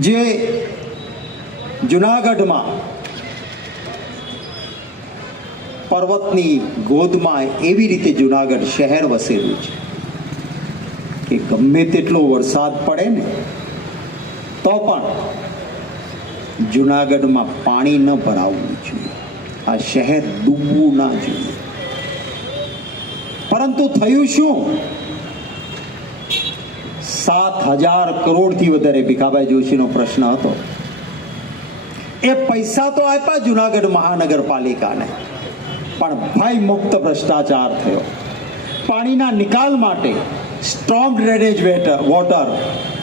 જે જુનાગઢમાં પર્વતની ગોદમાં એવી રીતે જુનાગઢ શહેર વસેલું છે કે ગમે તેટલો વરસાદ પડે ને, તો પણ જુનાગઢમાં પાણી ન ભરાવવું જોઈએ. આ શહેર ડૂબવું ના જોઈએ. પરંતુ થયું શું? સાત હજાર કરોડથી વધારે ભીખાભાઈ જોશીનો પ્રશ્ન હતો. એ પૈસા તો આપ્યા જુનાગઢ મહાનગરપાલિકાને. પણ ભાઈ મુક્ત ભ્રષ્ટાચાર થયો. પાણીના નિકાલ માટે સ્ટ્રોંગ ડ્રેનેજ વોટર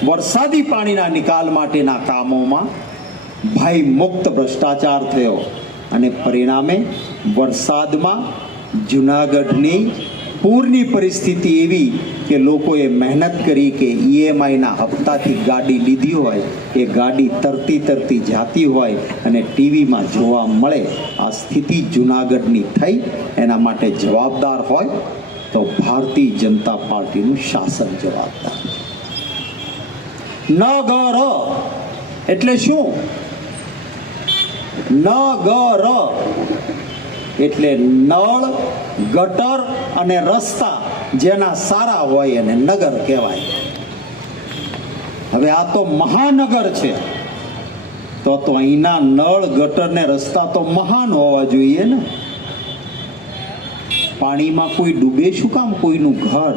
વરસાદી પાણીના નિકાલ માટેના કામોમાં ભાઈ મુક્ત ભ્રષ્ટાચાર થયો. અને પરિણામે વરસાદમાં જુનાગઢની પૂરની પરિસ્થિતિ એવી કે લોકોએ મહેનત કરી કે ઈએમઆઈના હપ્તાથી ગાડી લીધી હોય, એ ગાડી તરતી તરતી જાતી હોય અને ટીવીમાં જોવા મળે, આ સ્થિતિ જુનાગઢની થઈ, એના માટે જવાબદાર હોય, તો ભારતીય જનતા પાર્ટીનું શાસન જવાબદાર. ન ગ ર એટલે શું? ન ગ ર એટલે નળ, ગટર અને રસ્તા જેના સારા હોય એને નગર કહેવાય. હવે આ તો મહાનગર છે. તો તો અહીંના નળ, ગટર ને રસ્તા તો મહાન હોવા જોઈએ ને. પાણીમાં કોઈ ડૂબે શું કામ કોઈનું ઘર?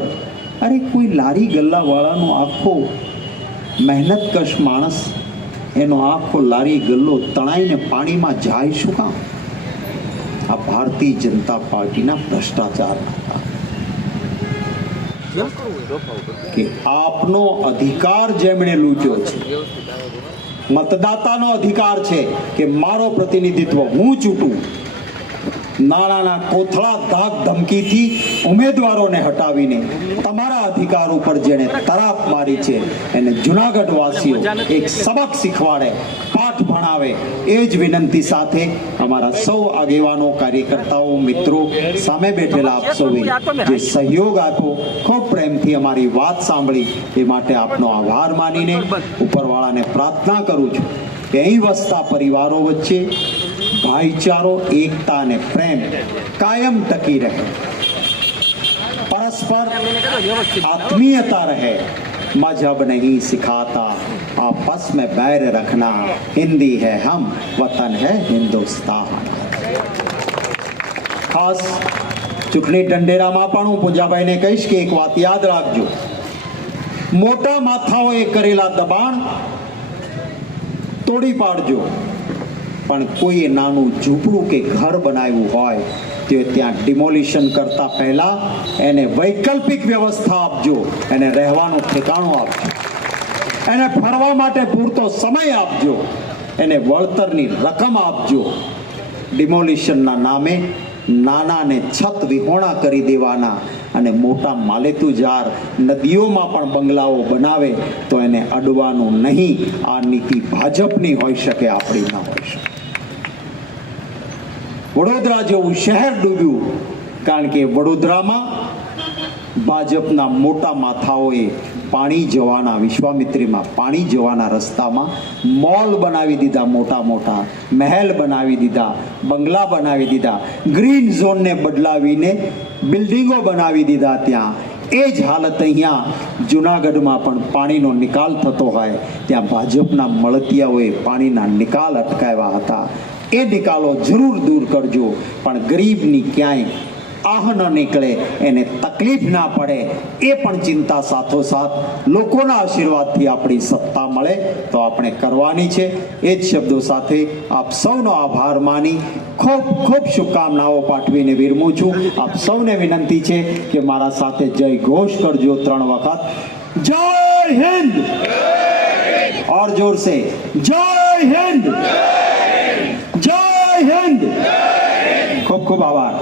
અરે કોઈ લારી ગલ્લાવાળાનો આખો મહેનતકશ માણસ એનો આખો લારી ગલ્લો તણાઈને પાણીમાં જાય શું કામ? આ ભારતીય જનતા પાર્ટીના ભ્રષ્ટાચાર. હતા કે આપનો અધિકાર જેમણે લૂંટ્યો છે મતદાતાનો અધિકાર છે કે મારો પ્રતિનિધિત્વ હું ચૂંટું. નાણાંના કોથળા ધાક ધમકીથી ઉમેદવારોને હટાવીને તમારા અધિકાર ઉપર જેણે તરાપ મારી છે, એને જુનાગઢ વાસીઓ એક સબક શીખવાડે, પાઠ ભણાવે, એ જ વિનંતી સાથે અમારા સૌ આગેવાનો, કાર્યકર્તાઓ, મિત્રો સામે બેઠેલા આપ સૌએ જે સહયોગ આપ્યો, ખૂબ પ્રેમથી અમારી વાત સાંભળી, એ માટે આપનો આભાર માનીને ઉપરવાળાને પ્રાર્થના કરું છું. કે વસતા પરિવારો વચ્ચે ભાઈચારો એકતા અને પ્રેમ કાયમ ટકી રહે પરસ્પર आत्मीयता रहे मजहब नहीं सिखाता आपस में बैर रखना हिंदी है हम वतन है हिंदुस्तान ખાસ ચૂંટણી ઢંઢેરામાં પણ હું પૂજાભાઈને કહીશ કે એક વાત યાદ રાખજો મોટા માથાઓએ કરેલા દબાણ તોડી પાડજો પણ કોઈએ નાનું ઝૂંપડું કે ઘર બનાવ્યું હોય, તે ત્યાં ડિમોલિશન કરતા પહેલા એને વૈકલ્પિક વ્યવસ્થા આપજો. એને રહેવાનું ઠેકાણું આપજો. એને ફરવા માટે પૂરતો સમય આપજો. એને વળતરની રકમ આપજો. ડિમોલિશનના નામે નાનાને છત વિહોણા કરી દેવાના અને મોટા માલેતુજાર નદીઓમાં પણ બંગલાઓ બનાવે તો એને અડવાનું નહીં. આ નીતિ ભાજપની હોઈ શકે, આપણી ના હોઈ શકે. વડોદરા જેવું શહેર ડૂબ્યું, કારણ કે વડોદરામાં ભાજપના મોટા માથાઓએ પાણી જવાના, વિશ્વામિત્રીમાં પાણી જવાના રસ્તામાં મોલ બનાવી દીધા, મોટા મોટા મહેલ બનાવી દીધા, બંગલા બનાવી દીધા, ગ્રીન ઝોનને બદલાવીને બિલ્ડિંગો બનાવી દીધા ત્યાં. એ જ હાલત અહીંયા જુનાગઢમાં પણ પાણીનો નિકાલ થતો હોય, ત્યાં ભાજપના મળતિયાઓએ પાણીના નિકાલ અટકાવ્યા હતા. એ નિકાલો જરૂર દૂર કરજો. પણ ગરીબની ક્યાંય આહ ન નીકળે એને તકલીફ ના પડે એ પણ ચિંતા સાથોસાથ લોકોના આશીર્વાદથી આપણી સત્તા મળે તો આપણે કરવાની છે. એ જ શબ્દો સાથે આપ સૌનો આભાર માની ખૂબ ખૂબ શુભકામનાઓ પાઠવીને વિરમું છું. આપ સૌને વિનંતી છે કે મારા સાથે જય ઘોષ કરજો ત્રણ વખત. જય હિન્દ! ઓર જોર સે જય હિન્દ! খুব আবার